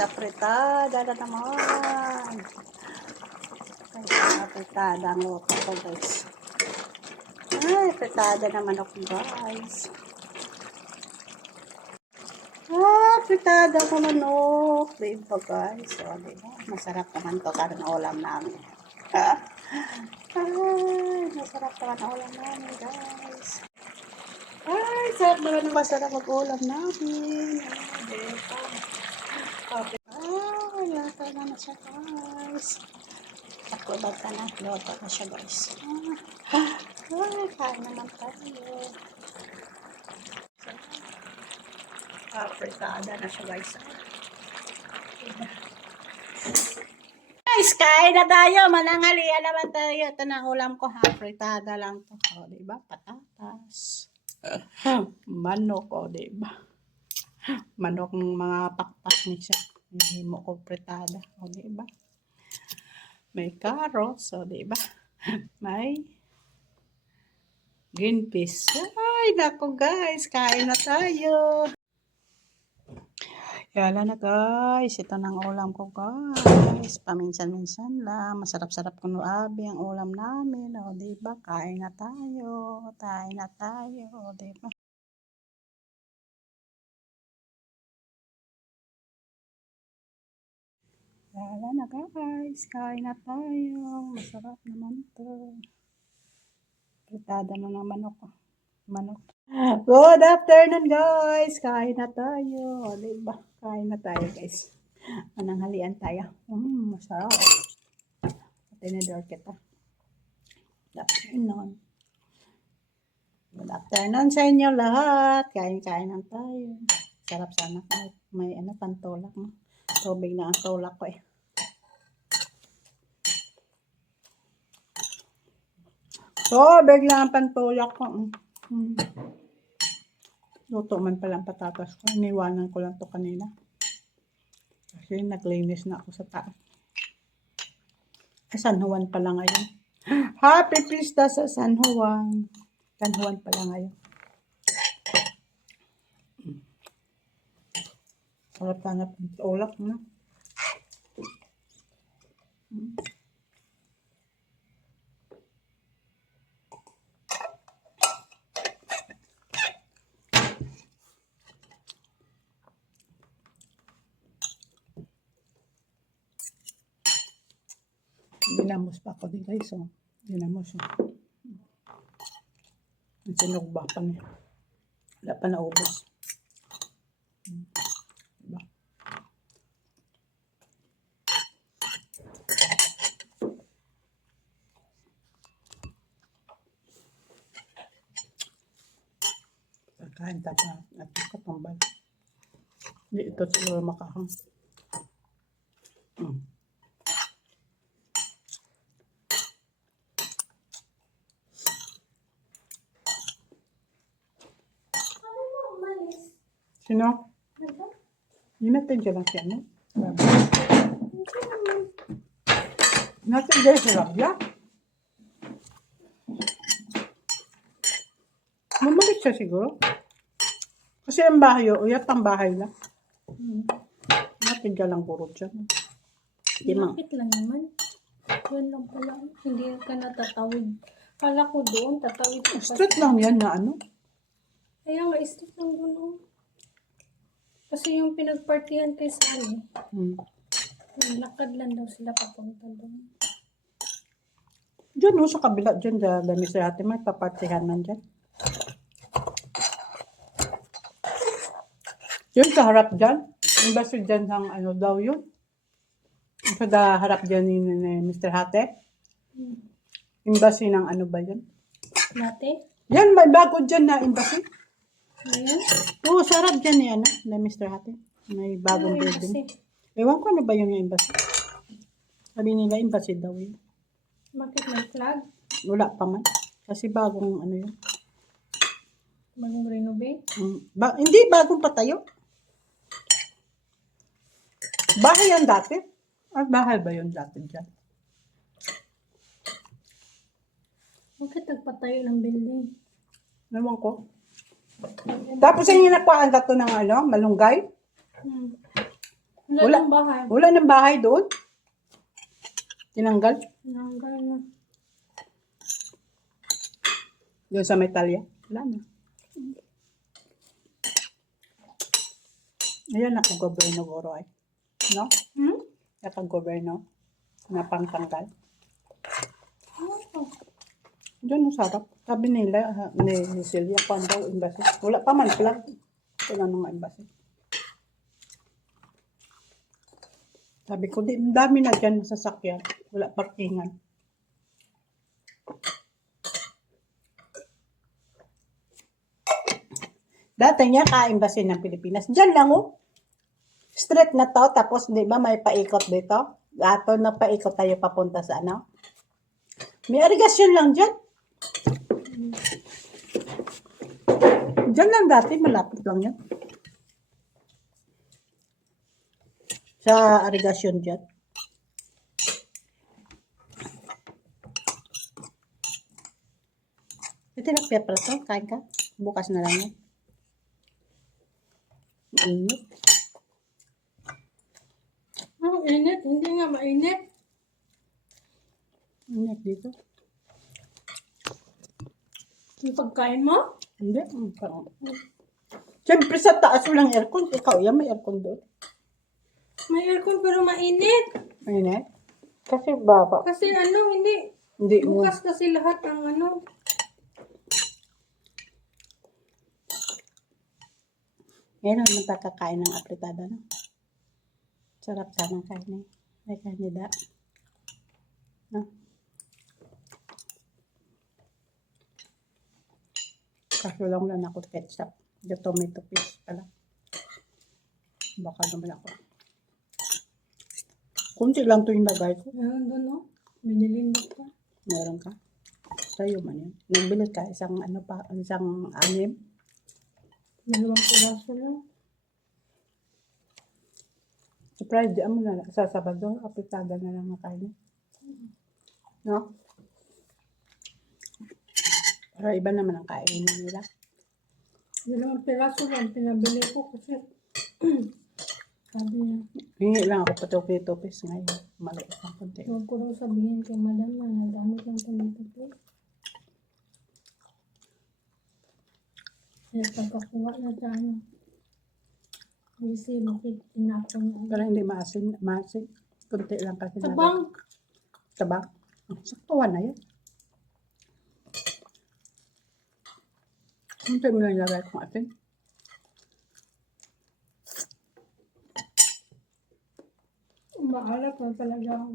apritada na naman. Guys, apritada ang luto ko guys. Ay, apritada naman ako guys. Apritada ko manok. Diba guys? O, diba? Masarap naman to karang ulam namin. Ay, masarap naman ang ulam namin guys. Ay, sarap naman ang masarap mag-ulam namin. Ay, diba? Ay, lata naman siya guys. Ako ba ka na? Lota na siya guys. Ay, kain naman tayo. Apritada na siya guys. Guys, kain na tayo. Manangalian naman tayo. Ito na ulam ko. Apritada lang to. O, diba? Patatas. Manok. O, diba? Manok ng mga pakpak niya siya. Hindi mo ko apritada. O, diba? May carrots. O, diba? May green peas. Ay, nako guys. Kain na tayo. Yala na guys, ito nang ulam ko guys. Paminsan-minsan lang. Masarap-sarap kuno abi ang ulam namin. O, diba? Kain na tayo. Kain na tayo. O, diba? Yala na guys. Kain na tayo. Masarap naman to. Pritada na ng manok. Manok. Good afternoon guys. Kain na tayo. O, diba? Kain na tayo guys. Mananghalian tayo. Masarap. Tinidor kita. Good afternoon. Good afternoon sa inyo lahat. Kain-kain lang tayo. Sarap sana kahit may pantulak mo. Tubig na ang tulak ko eh. Tubig lang ang pantulak ko. Luto man palang patatas ko. Iniwanan ko lang to kanina. Kasi naglinis na ako sa taas. San Juan pala ngayon. Happy Pista sa San Juan. San Juan pala ngayon. Sarap sana pantulak na. Binamos pa ako din guys. Oh. Binamos. Oh. Ang sinugba pa niya. Wala pa naubos. Diba? Kakain tayo at katambal. Hindi ito siguro makahang. Sino? Yun natin dyan lang siya, no? Natin dyan sa labya. Mamalik siya siguro. Kasi ang bahay, uyat ang bahay lang. Natin dyan lang puro dyan. Lapit lang naman. Yan lang pala. Hindi ka natatawid. Kala ko doon, tatawid ka pa. Straight lang yan na ano? Kaya nga, straight lang doon. Oh. Kasi yung pinagpartihan kay Sally, lakad lang daw sila papunta doon. Diyan sa kabila, dyan, dami sa atin, may papartihan man dyan. Yun sa harap dyan, yung basta dyan ng ano daw yun. Sa harap dyan ni Mr. Hate. Embassy ng ano ba yun? Latte? Yan, may bago dyan na embassy. Ayan. Oo, sa harap dyan ni ano, na Mr. Hate. May bagong building. Ewan ko ano ba yung embassy. Sabi nila embassy daw yun. Bakit may flag? Wala pa man. Kasi bagong ano yun. Bagong renovate? Hindi, bagong patayo. Bahay yan dati. Bahay ba yun dati dyan? Bakit nagpatayo ng building? Ewan ko. Tapos yung inakuhaan ka to ng ano, malunggay. Wala Wala ng bahay. Wala ng bahay doon. Tinanggal. Tinanggal na. Doon sa Metalya. Wala na. Ayan, nakagoberno goro ay. No? Nakagoberno. Na pangtanggal. Oh. Diyan, ang sarap. Sabi nila, ni Sylvia, kung daw, embassy. Wala pa man pala. Wala nang embassy. Sabi ko, ang dami na dyan sa sasakyan. Wala parkingan. Dati niya ka-embassy ng Pilipinas. Diyan lang, oh. Street na to, tapos di ba may paikot dito? Ato na paikot tayo papunta sa ano? May irigasyon lang dyan. Diyan lang dati, malapit lang yan. Sa irigasyon dyan. Ito na pepper to, kain ka. Bukas na lang yan. Init. Ang init. Hindi nga mainit. Init dito. Yung pagkain mo? Hindi. Siyempre sa taas walang aircon. Ikaw yan, may aircon doon. May aircon pero mainit. Mainit? Kasi baba. Kasi ano, hindi. Hindi mo. Bukas kasi lahat ng ano. Ngayon naman kakain ng apritada, no? Sarap sana kain eh. May kanida. No? Kaso lang ako ketchup. The tomato paste pala. Baka naman ako. Kunti lang to yung lagay ko. Meron doon, no? Binilindot ka. Meron ka? Sa'yo man yan. Nagbili ka isang ano pa, isang anim. 2 piraso lang. Sa Friday, mo na sa Sabado, apritada na lang nakain. No? Para iba naman ang kainin nila. 2 piraso lang. Pinabili ko kasi sabi niya, Hingi lang ako patupi-tupis ngayon. Maliit ng konti. huwag ko daw sabihin kay madam na nagamit ng tomato paste. Kaya pagkakuha na sa ano, kasi bakit tinapon niya. Pero hindi maasin. Maasin. Kunti lang kasi. Tabang! Tabang? Saktuan na yun. Kunti mo lang ilagay kong atin. Maalat na talaga ako.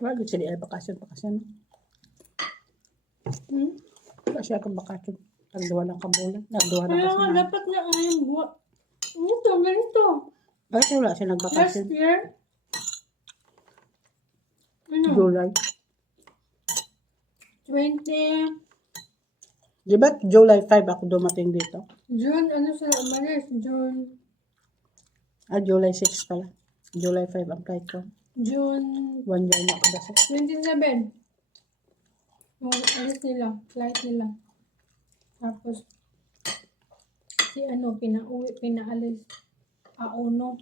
Wala sila bakasyon. Wala siya akong bakasyon. Nagduwa lang kabulan. Nagduwa lang Kaya kasi nga, na. dapat nga ngayon buwan. Ito, ganito. Bakit wala siya Last nagbakasyon? year, ano, July. 20, Di ba July 5 ako dumating dito? June, ano sila umalis? June, July 6 pala. July 5 ang flight ko. June 1 year na ako kasi. 27. Yung alis nila, flight nila. Tapos, si ano, pinaalis. Auno.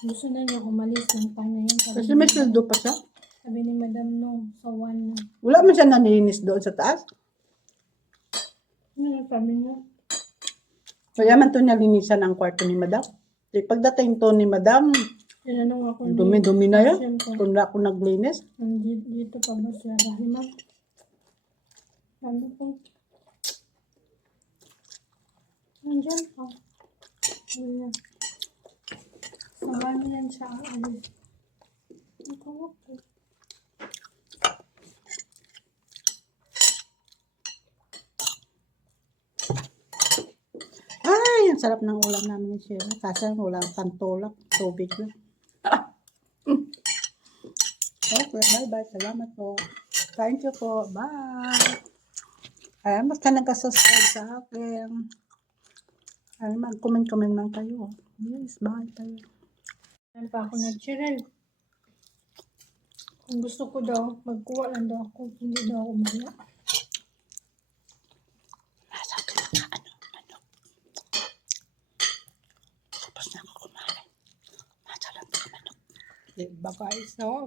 Gusto na niya umalis ng time na yun. Kasi may sweldo pa siya. Sabi ni Madam no, sa 1 na. Wala man siya naninis doon sa taas. Ano sabi niya? Kaya man to nalinisan ang kwarto ni Madam. Di pagdating to ni Madam, Tinanong ako ni dumi-dumi na yan. Siyempre, Kung na ako naglinis. dito pa ba siya? Rahima? Sabi ko, nandyan pa. Sabi niya, sa 1 yan siya aalis. Ito, okay. Ay, ang sarap ng ulam namin ni Sherry. Kasi walang pantulak, tubig lang. Okay, bye-bye. Salamat po. Thank you po. Bye. Ayan, basta nagka-subscribe sa akin. Ayan, mag-comment-comment man kayo. Yes, bye tayo. Ayan pa ako nag-chill. Kung gusto ko daw, magkuha lang daw ako. Hindi daw ako maya. Tapos na ako kumain. Nasa lang ito manok. Diba guys? So,